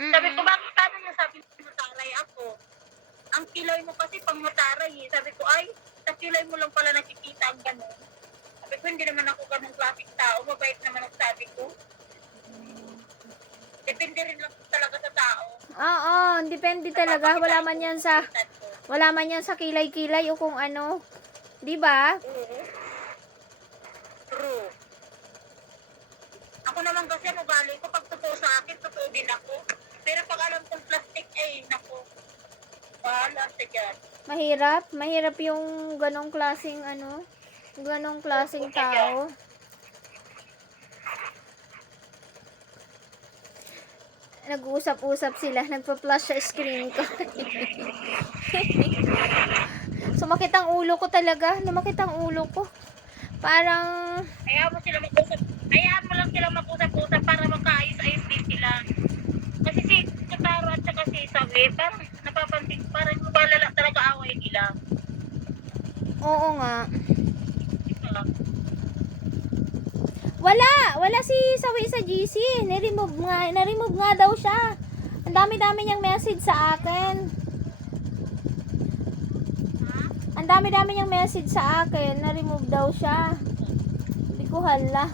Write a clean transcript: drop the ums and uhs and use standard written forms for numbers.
Sabi ko, Mm. bakit paano niya sabi mo mataray ako? Ang kilay mo kasi pang mataray eh. Sabi ko, ay, sa kilay mo lang pala nakikita ang gano'n. Sabi ko, hindi naman ako ganong klaseng tao. Mabait naman ang sabi ko. Depende rin lang talaga sa tao. Oo, depende talaga. Wala man yan sa kilay-kilay o kung ano. 'Di ba? Oo. True. Ako naman kasi ang ugali ko, pag totoo sa akin, totoo din ako. Pero pag alam kong plastic, ay, naku. Bahala sa dyan. Mahirap yung ganong klaseng ano, ganong klaseng tao. Nag-uusap-usap sila, nagpa-flash sa screen ko. Sumakit ang ulo ko talaga, lumakit ang ulo ko. Parang, Hayaan mo lang silang mag-usap-usap para magkaayos-ayos din sila. Kasi si Kataro at saka si Sabi, parang napapansin, parang malala talaga away nila. oo nga. Diba? Wala si Sawi sa GC. Na-remove nga daw siya. Ang dami-dami niyang message sa akin. Ang dami-dami niyang message sa akin. Na-remove daw siya. Hindi ko hala.